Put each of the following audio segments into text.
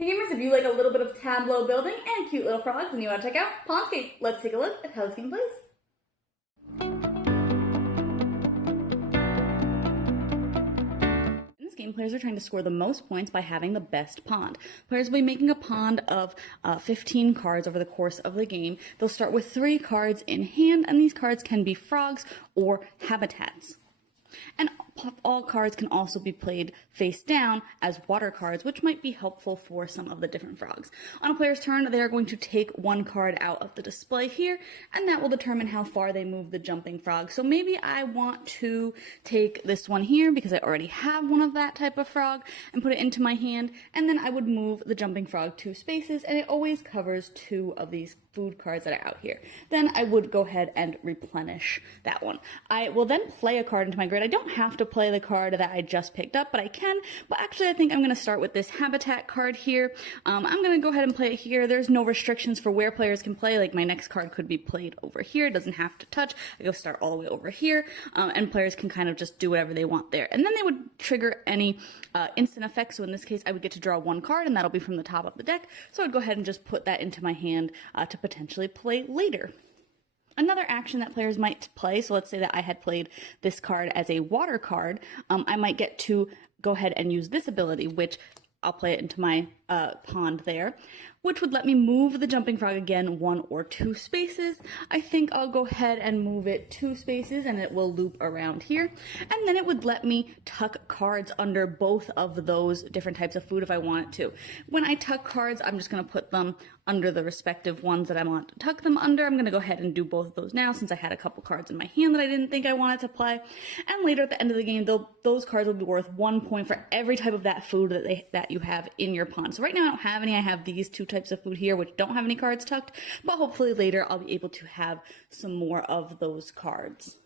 Hey gamers, if you like a little bit of tableau building and cute little frogs and you want to check out Pondscape, let's take a look at how this game plays. In this game, players are trying to score the most points by having the best pond. Players will be making a pond of 15 cards over the course of the game. They'll start with 3 cards in hand, and these cards can be frogs or habitats. And all cards can also be played face down as water cards, which might be helpful for some of the different frogs. On a player's turn, they are going to take 1 card out of the display here, and that will determine how far they move the jumping frog. So maybe I want to take this one here because I already have one of that type of frog and put it into my hand, and then I would move the jumping frog 2 spaces, and it always covers 2 of these food cards that are out here. Then I would go ahead and replenish that one. I will then play a card into my grid. I don't have to play the card that I just picked up, but I can. But actually, I think I'm going to start with this habitat card here. I'm going to go ahead and play it here. There's no restrictions for where players can play. Like my next card could be played over here. It doesn't have to touch. I go start all the way over here, and players can kind of just do whatever they want there. And then they would trigger any instant effects. So in this case, I would get to draw 1 card, and that'll be from the top of the deck. So I'd go ahead and just put that into my hand to potentially play later. Another action that players might play, so let's say that I had played this card as a water card, I might get to go ahead and use this ability, which I'll play it into my pond there, which would let me move the jumping frog again 1 or 2 spaces. I think I'll go ahead and move it 2 spaces and it will loop around here. And then it would let me tuck cards under both of those different types of food if I wanted to. When I tuck cards, I'm just going to put them under the respective ones that I want to tuck them under. I'm going to go ahead and do both of those now since I had a couple cards in my hand that I didn't think I wanted to play. And later at the end of the game, those cards will be worth 1 point for every type of that food that you have in your pond. So right now I don't have any. I have these 2 types of food here which don't have any cards tucked, but hopefully later I'll be able to have some more of those cards.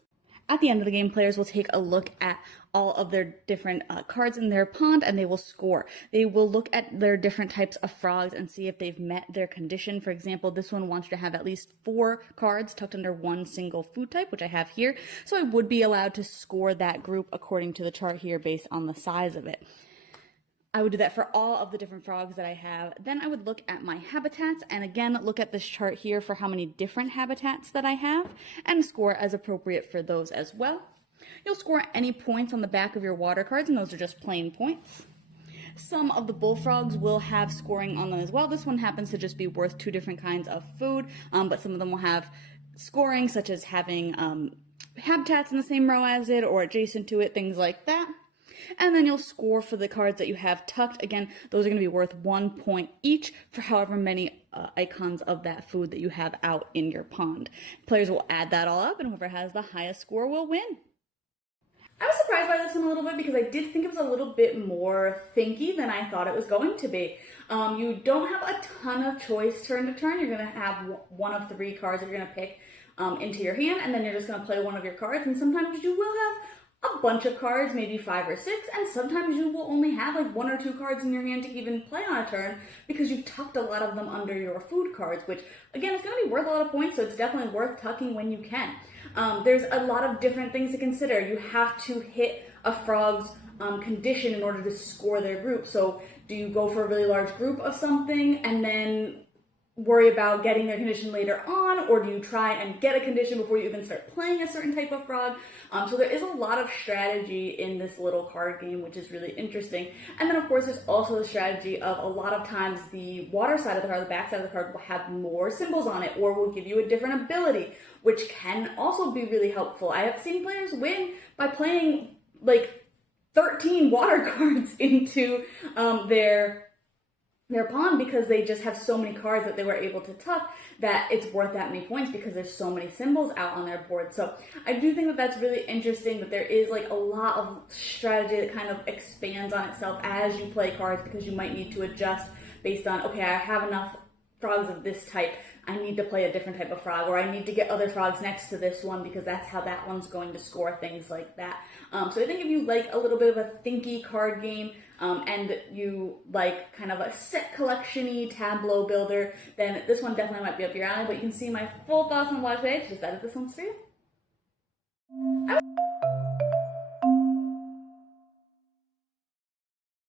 At the end of the game, players will take a look at all of their different cards in their pond and they will score. They will look at their different types of frogs and see if they've met their condition. For example, this one wants you to have at least 4 cards tucked under 1 single food type, which I have here. So I would be allowed to score that group according to the chart here based on the size of it. I would do that for all of the different frogs that I have. Then I would look at my habitats and again look at this chart here for how many different habitats that I have and score as appropriate for those as well. You'll score any points on the back of your water cards, and those are just plain points. Some of the bullfrogs will have scoring on them as well. This one happens to just be worth 2 different kinds of food, but some of them will have scoring such as having habitats in the same row as it or adjacent to it, things like that. And then you'll score for the cards that you have tucked. Again, those are going to be worth 1 point each for however many icons of that food that you have out in your pond. Players will add that all up, and whoever has the highest score will win. I was surprised by this one a little bit because I did think it was a little bit more thinky than I thought it was going to be. You don't have a ton of choice turn to turn. You're going to have 1 of 3 cards that you're going to pick into your hand, and then you're just going to play 1 of your cards, and sometimes you will have a bunch of cards, maybe 5 or 6, and sometimes you will only have like 1 or 2 cards in your hand to even play on a turn because you've tucked a lot of them under your food cards, which again is going to be worth a lot of points, so it's definitely worth tucking when you can. There's a lot of different things to consider. You have to hit a frog's condition in order to score their group. So do you go for a really large group of something and then worry about getting their condition later on, or do you try and get a condition before you even start playing a certain type of frog? So there is a lot of strategy in this little card game, which is really interesting. And then of course there's also the strategy of a lot of times the water side of the card, the back side of the card will have more symbols on it or will give you a different ability, which can also be really helpful. I have seen players win by playing like 13 water cards into their pond because they just have so many cards that they were able to tuck that it's worth that many points because there's so many symbols out on their board. So I do think that that's really interesting, that there is like a lot of strategy that kind of expands on itself as you play cards because you might need to adjust based on, okay, I have enough frogs of this type, I need to play a different type of frog, or I need to get other frogs next to this one because that's how that one's going to score, things like that. So I think if you like a little bit of a thinky card game and you like kind of a set collection-y tableau builder, then this one definitely might be up your alley, but you can see my full thoughts on the blog today. I just decided this one's for you. I was